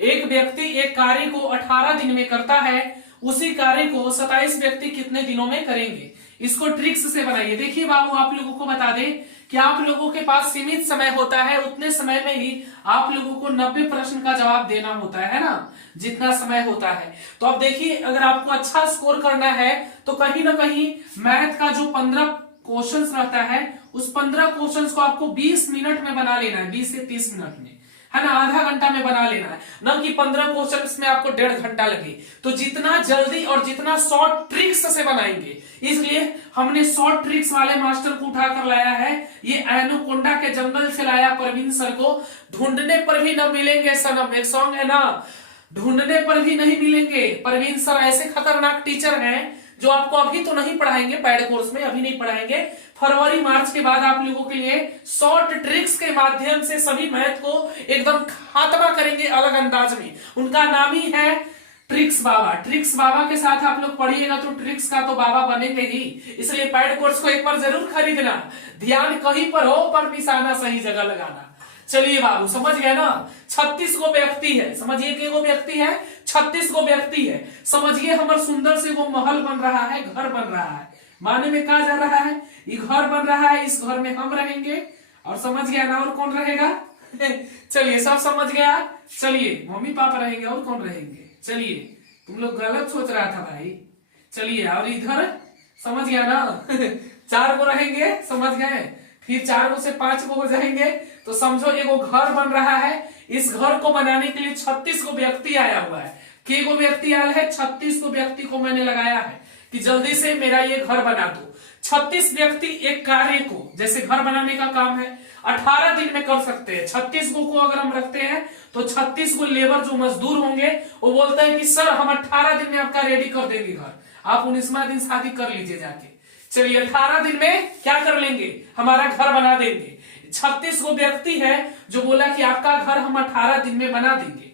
एक व्यक्ति एक कार्य को 18 दिन में करता है, उसी कार्य को 27 व्यक्ति कितने दिनों में करेंगे, इसको ट्रिक्स से बनाइए। देखिए बाबू आप लोगों को बता दें कि आप लोगों के पास सीमित समय होता है, उतने समय में ही आप लोगों को 90 प्रश्न का जवाब देना होता है ना, जितना समय होता है। तो अब देखिए अगर आपको अच्छा स्कोर करना है तो कहीं ना कहीं मैथ का जो 15 क्वेश्चंस रहता है, उस 15 क्वेश्चंस को आपको 20 मिनट में बना लेना है, 20 से 30 मिनट में, है ना, आधा घंटा में बना लेना है, न कि 15 क्वेश्चंस में आपको 1.5 घंटा लगे। तो जितना जल्दी और जितना शॉर्ट ट्रिक्स से बनाएंगे, इसलिए हमने शॉर्ट ट्रिक्स वाले मास्टर को उठा कर लाया है। ये एनोकोंडा के जंगल से लाया प्रवीण सर को, ढूंढने पर भी न मिलेंगे सनम, एक सॉन्ग है ना, ढूंढने पर भी नहीं मिलेंगे। परवीन सर ऐसे खतरनाक टीचर हैं जो आपको अभी तो नहीं पढ़ाएंगे, पैड कोर्स में अभी नहीं पढ़ाएंगे, फरवरी मार्च के बाद आप लोगों के लिए शॉर्ट ट्रिक्स के माध्यम से सभी मैथ को एकदम खात्मा करेंगे अलग अंदाज में। उनका नाम ही है ट्रिक्स बाबा। ट्रिक्स बाबा के साथ आप लोग पढ़िएगा तो ट्रिक्स का तो बाबा बनेंगे ही। इसलिए पैड कोर्स को एक बार जरूर खरीदना। ध्यान कहीं पर हो पर निशाना सही जगह लगाना। चलिए बाबू समझ गए ना। 36 गो व्यक्ति है, समझिए कि वो व्यक्ति है 36 गो व्यक्ति है। समझिए हमारे सुंदर से वो महल बन रहा है, घर बन रहा है। माने में कहा जा रहा है ये घर बन रहा है, इस घर में हम रहेंगे। और समझ गया ना और कौन रहेगा? चलिए सब समझ गया। चलिए मम्मी पापा रहेंगे और कौन रहेंगे? चलिए तुम लोग गलत सोच रहा था भाई। चलिए और इधर समझ गया ना 4 गो रहेंगे, समझ गए। फिर 4 गो से 5 गो हो जाएंगे तो समझो एगो घर बन रहा है। इस घर को बनाने के लिए 36 गो व्यक्ति आया हुआ है। के गो व्यक्ति आया है? 36 गो व्यक्ति को मैंने लगाया है कि जल्दी से मेरा ये घर बना दो। 36 व्यक्ति एक कार्य को, जैसे घर बनाने का काम है 18 दिन में कर सकते हैं। 36 को अगर हम रखते हैं तो 36 को लेबर जो मजदूर होंगे वो बोलते हैं कि सर हम 18 दिन में आपका रेडी कर देंगे घर, आप 19वां दिन शादी कर लीजिए जाके। चलिए 18 दिन में क्या कर लेंगे? हमारा घर बना देंगे। 36 गो व्यक्ति है जो बोला कि आपका घर हम 18 दिन में बना देंगे।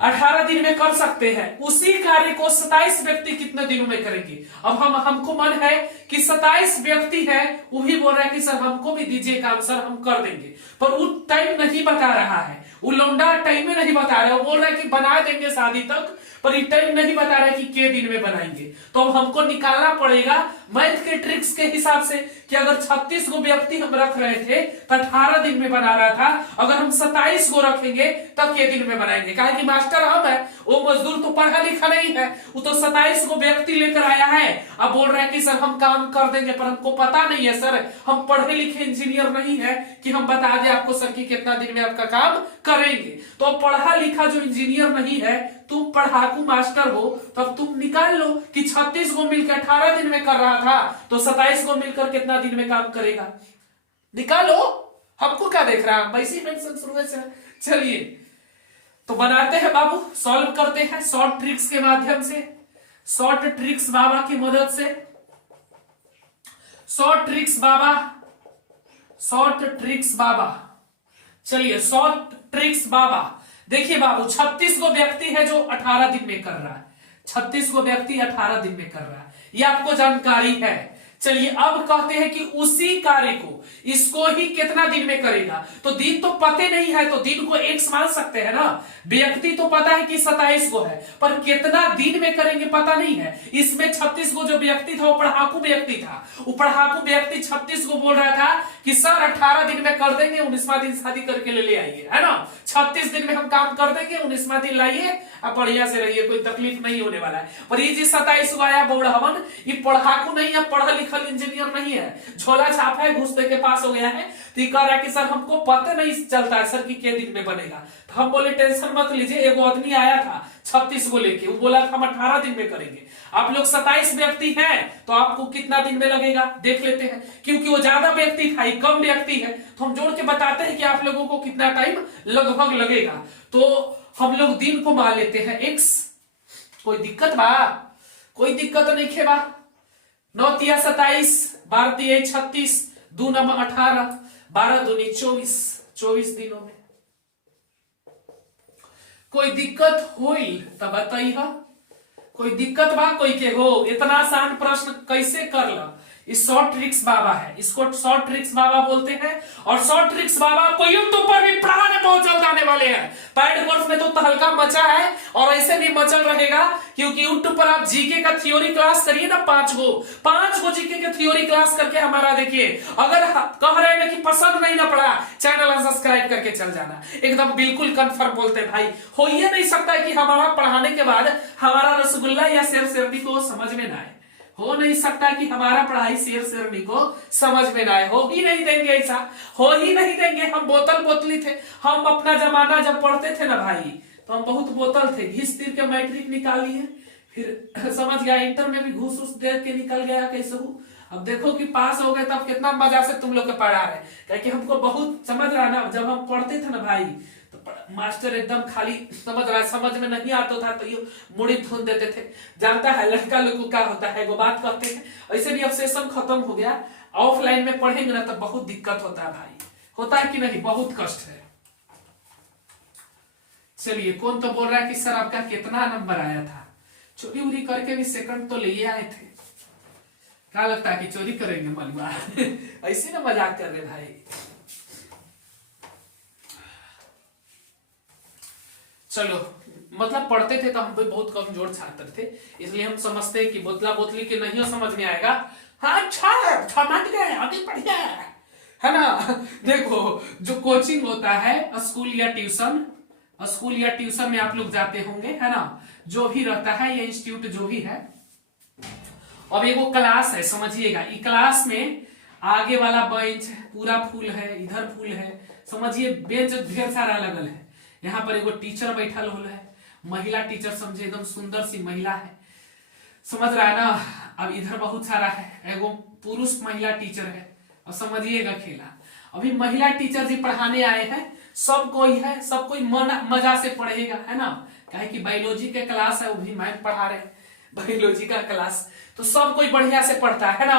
18 दिन में कर सकते हैं। उसी कार्य को 27 व्यक्ति कितने दिनों में करेंगे? अब हमको मन है कि 27 व्यक्ति है, वो भी बोल रहा है कि सर हमको भी दीजिए काम, सर हम कर देंगे। पर वो टाइम नहीं बता रहा है, वो लौंडा टाइम में नहीं बता रहा है। वो बोल रहा है कि बना देंगे शादी तक, पर ये टाइम नहीं बता रहा है कि के दिन में बनाएंगे। तो अब हमको निकालना पड़ेगा मैथ के ट्रिक्स के हिसाब से कि अगर 36 गो व्यक्ति हम रख रहे थे तो 18 दिन में बना रहा था, अगर हम 27 गो रखेंगे तब के दिन में बनाएंगे। कहा कि मास्टर हम है, वो मजदूर तो पढ़ा लिखा नहीं है, वो तो 27 गो व्यक्ति लेकर आया है। अब बोल रहा है कि सर हम काम कर देंगे, पर हमको पता नहीं है सर, हम पढ़े लिखे इंजीनियर नहीं है कि हम बता दें आपको सर कि कितना दिन में आपका काम करेंगे। तो पढ़ा लिखा जो इंजीनियर नहीं है, तुम पढ़ाकू मास्टर हो, तब तुम निकाल लो कि 36 को मिलकर 18 दिन में कर रहा था तो 27 को मिलकर कितना दिन में काम करेगा। निकालो, हमको क्या देख रहा है, वैसी मेंशन शुरू से। चलिए तो बनाते हैं बाबू, सॉल्व करते हैं शॉर्ट ट्रिक्स के माध्यम से, शॉर्ट ट्रिक्स बाबा की मदद से। शॉर्ट ट्रिक्स बाबा, शॉर्ट ट्रिक्स बाबा। चलिए शॉर्ट ट्रिक्स बाबा। देखिए बाबू 36 गो व्यक्ति है जो 18 दिन में कर रहा है। 36 गो व्यक्ति 18 दिन में कर रहा है, ये आपको जानकारी है। चलिए अब कहते हैं कि उसी कार्य को इसको ही कितना दिन में करेगा। तो दिन तो पते नहीं है तो दिन को x मान सकते हैं ना। व्यक्ति तो पता है कि 27 गो है, पर कितना दिन में करेंगे पता नहीं है। इसमें 36 गो जो व्यक्ति था वो पढ़ाकू व्यक्ति था। वो पढ़ाकू व्यक्ति 36 गो बोल रहा था कि सर 18 दिन में कर देंगे, 19वां दिन शादी करके ले आइए, है ना। 36 दिन में हम काम कर देंगे, 19वां दिन लाइए, अब बढ़िया से रहिए, कोई तकलीफ नहीं होने वाला है। पर ये जी 27 गो आया बोल हवन, ये पढ़ाकू नहीं है, पढ़ा लिखल इंजीनियर नहीं है, झोला छाप है, घुस दे के पास हो गया है। तो ये कह रहा है कि सर हमको पता नहीं चलता है सर कि के दिन में बनेगा। तो हम बोले टेंशन मत लीजिए, एगो आदमी आया था 36 को लेके, वो बोला था हम 18 दिन में करेंगे। आप लोग 27 व्यक्ति हैं तो आपको कितना दिन में लगेगा देख लेते हैं, क्योंकि वो ज्यादा व्यक्ति था, ये कम व्यक्ति है, तो हम जोड़ के बताते हैं कि आप लोगों को कितना टाइम लगभग लगेगा। तो हम लोग दिन को मान लेते हैं x। कोई दिक्कत बा? कोई दिक्कत नहीं खे बा। 9 तिया 27, 12 तिया 36, 2 नंबर 18, 12 दूनी 24, 24 दिनों में। कोई दिक्कत हुई तब बताइए। कोई दिक्कत बा कोई के हो? इतना आसान प्रश्न कैसे कर ला? इस शॉर्ट ट्रिक्स बाबा है, इसको शॉर्ट ट्रिक्स बाबा बोलते हैं। और शॉर्ट ट्रिक्स बाबा को यूट्यूब पर भी पढ़ाने बहुत जल्द आने वाले हैं। पैड कोर्स में तो तहलका मचा है और ऐसे भी मचल रहेगा, क्योंकि यूट्यूब पर आप जीके का थ्योरी क्लास करिए ना, 5 गो जीके के थ्योरी क्लास करके हमारा देखिए। अगर कह रहे हैं कि पसंद नहीं ना पड़ा, चैनल सब्सक्राइब करके चल जाना। एकदम बिल्कुल कंफर्म बोलते हैं भाई। हो ही नहीं सकता कि हमारा पढ़ाने के बाद हमारा रसगुल्ला या सेव सेवनी को समझ में ना आए। हो नहीं सकता कि हमारा पढ़ाई शेर शेरनी को समझ में ना आए। हो ही नहीं देंगे, ऐसा हो ही नहीं देंगे। हम बोतली थे, हम अपना जमाना जब पढ़ते थे ना भाई, तो हम बहुत बोतल थे। घिस तीर के मैट्रिक निकाल लिए, फिर समझ गया इंटर में भी घूस उस दे के निकल गया कैसे हूँ। अब देखो कि पास हो गए तब कितना मजा से तुम लोग के पढ़ा रहे, क्योंकि हमको बहुत समझ रहा ना। जब हम पढ़ते थे ना भाई, तो मास्टर एकदम खाली समझ रहा है, समझ में नहीं आता था तो ये मुड़ी धुन देते थे। जानता है लड़का लोग को क्या होता है, वो बात कहते हैं। ऐसे भी अब सेशन खत्म हो गया, ऑफलाइन में पढ़ेंगे ना तो बहुत दिक्कत होता है भाई, होता है कि नहीं, बहुत कष्ट है। चलिए, कौन तो बोल रहा है कि सर आपका कितना नंबर आया था? चोरी उरी करके भी सेकंड तो ले आए थे। क्या लगता है कि चोरी करेंगे मलबा? ऐसे ना मजाक कर रहे भाई। चलो, मतलब पढ़ते थे तो हम भी बहुत कमजोर छात्र थे, इसलिए हम समझते हैं कि बोतला बोतली के नहीं समझ में आएगा। हाँ अच्छा समझ गए, अभी बढ़िया है ना। देखो, जो कोचिंग होता है स्कूल या ट्यूशन में आप लोग जाते होंगे, है ना, जो भी रहता है, ये इंस्टीट्यूट जो भी है। अब ये वो क्लास है, समझिएगा, ये क्लास में आगे वाला बेंच पूरा फुल है, इधर फुल है, समझिए बेंच ढेर सारा लगल है। यहाँ पर एगो टीचर बैठल होल है, महिला टीचर, समझे एकदम सुंदर सी महिला है, समझ रहा है ना। अब इधर बहुत सारा है, एगो पुरुष महिला टीचर है। अब समझिएगा खेला, अभी महिला टीचर जी पढ़ाने आए हैं, सब कोई है, सब कोई मजा से पढ़ेगा, है ना। काहे कि बायोलॉजी के क्लास है, वो भी मैम पढ़ा रहे हैं बायोलॉजी का क्लास, तो सब कोई बढ़िया से पढ़ता है ना।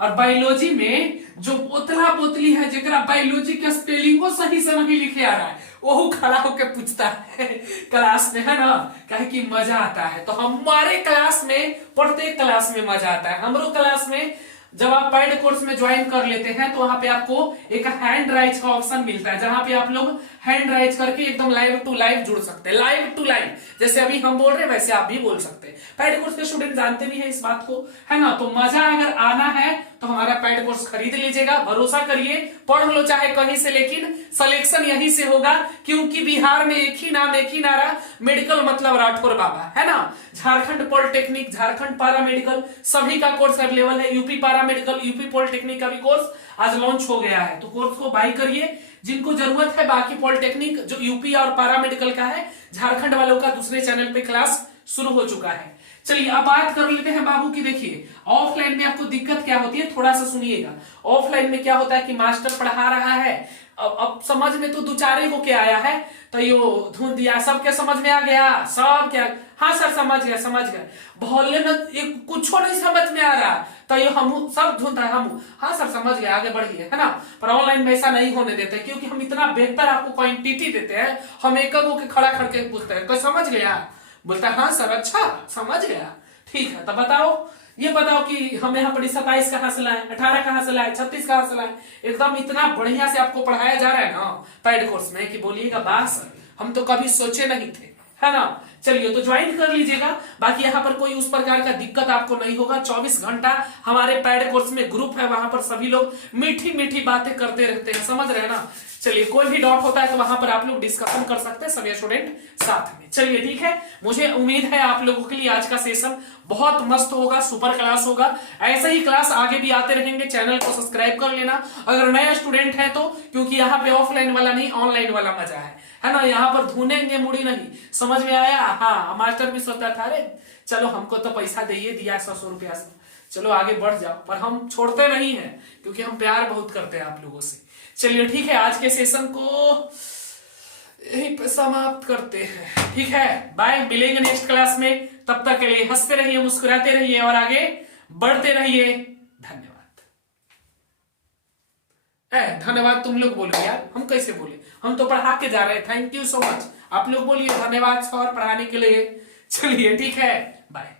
और बायोलॉजी में जो बोतला बोतली है, जेकरा बायोलॉजी के स्पेलिंगो सही से नहीं लिखे आ रहा है, वो खड़ा होकर पूछता है क्लास में, है ना। कहे कि मजा आता है, तो हमारे क्लास में, प्रत्येक क्लास में मजा आता है। हमारे क्लास में जब आप पेड कोर्स में ज्वाइन कर लेते हैं तो वहां पे आपको एक हैंड राइज का ऑप्शन मिलता है, जहां पे आप लोग हैंड राइज करके एकदम लाइव टू लाइव जुड़ सकते हैं। लाइव टू लाइव, जैसे अभी हम बोल रहे हैं वैसे आप भी बोल सकते हैं। पेड कोर्स के स्टूडेंट जानते भी हैं इस बात को, है ना। तो मजा अगर आना है तो हमारा पेड कोर्स खरीद लीजिएगा, भरोसा करिए, पढ़ लो चाहे कहीं से, लेकिन सिलेक्शन यहीं से होगा, क्योंकि बिहार में एक ही नाम, एक ही नारा, मेडिकल मतलब राठौर बाबा, है ना। झारखंड पॉलिटेक्निक, झारखंड पारा मेडिकल, सभी का कोर्स अवेलेबल है। यूपी पारा मेडिकल, यूपी पॉलिटेक्निक का भी कोर्स आज लॉन्च हो गया है, तो कोर्स को बाय करिए जिनको जरूरत है। बाकी पॉलिटेक्निक जो यूपी और पारा मेडिकल का है, झारखंड वालों का दूसरे चैनल पे क्लास शुरू हो चुका है। चलिए अब बात कर लेते हैं बाबू की। देखिए ऑफलाइन में आपको दिक्कत क्या होती है, थोड़ा सा सुनिएगा। ऑफलाइन में क्या होता है कि मास्टर पढ़ा रहा है, अब समझ में तो दो चार ही होके आया है, तो यो धुन दिया, सबके समझ में आ गया, सब क्या, हाँ सर समझ गया समझ गया। भोले में कुछ नहीं समझ में आ रहा, तो ये हम सब धुनता है, हम हाँ सर समझ गया, आगे बढ़िए, है ना। पर ऑनलाइन में ऐसा नहीं होने देते, क्योंकि हम इतना बेहतर आपको क्वांटिटी देते हैं। हम एक के खड़ा करके पूछते हैं कोई समझ गया, बोलता है हाँ सर अच्छा समझ गया, ठीक है। तो बताओ, ये बताओ कि हम यहाँ पर 27 कहाँ से लाए, 18 कहाँ से लाए, 36 कहाँ से लाए। एकदम इतना बढ़िया से आपको पढ़ाया जा रहा है ना पेड कोर्स में कि बोलिएगा वाह सर, हम तो कभी सोचे नहीं थे, है ना। चलिए तो ज्वाइन कर लीजिएगा। बाकी यहाँ पर कोई उस प्रकार का दिक्कत आपको नहीं होगा। 24 घंटा हमारे पेड कोर्स में ग्रुप है, वहां पर सभी लोग मीठी मीठी बातें करते रहते हैं, समझ रहे हैं ना। चलिए कोई भी डाउट होता है तो वहां पर आप लोग डिस्कशन कर सकते हैं सभी स्टूडेंट साथ में। चलिए ठीक है, मुझे उम्मीद है आप लोगों के लिए आज का सेशन बहुत मस्त होगा, सुपर क्लास होगा। ऐसे ही क्लास आगे भी आते रहेंगे, चैनल को सब्सक्राइब कर लेना अगर नया स्टूडेंट है तो, क्योंकि यहाँ पे ऑफलाइन वाला नहीं ऑनलाइन वाला मजा है ना। यहाँ पर धुनेंगे मुड़ी नहीं, समझ में आया। हाँ मास्टर भी सोचता था अरे चलो हमको तो पैसा दे दिया 100 रुपया से, चलो आगे बढ़ जाओ, पर हम छोड़ते नहीं है क्योंकि हम प्यार बहुत करते हैं आप लोगों से। चलिए ठीक है, आज के सेशन को यहीं पे समाप्त करते हैं, ठीक है। बाय, मिलेंगे नेक्स्ट क्लास में, तब तक के लिए हंसते रहिए, मुस्कुराते रहिए और आगे बढ़ते रहिए। धन्यवाद। धन्यवाद तुम लोग बोलो यार, हम कैसे बोले, हम तो पढ़ा के जा रहे हैं। थैंक यू सो मच, आप लोग बोलिए धन्यवाद सर पढ़ाने के लिए। चलिए ठीक है, बाय।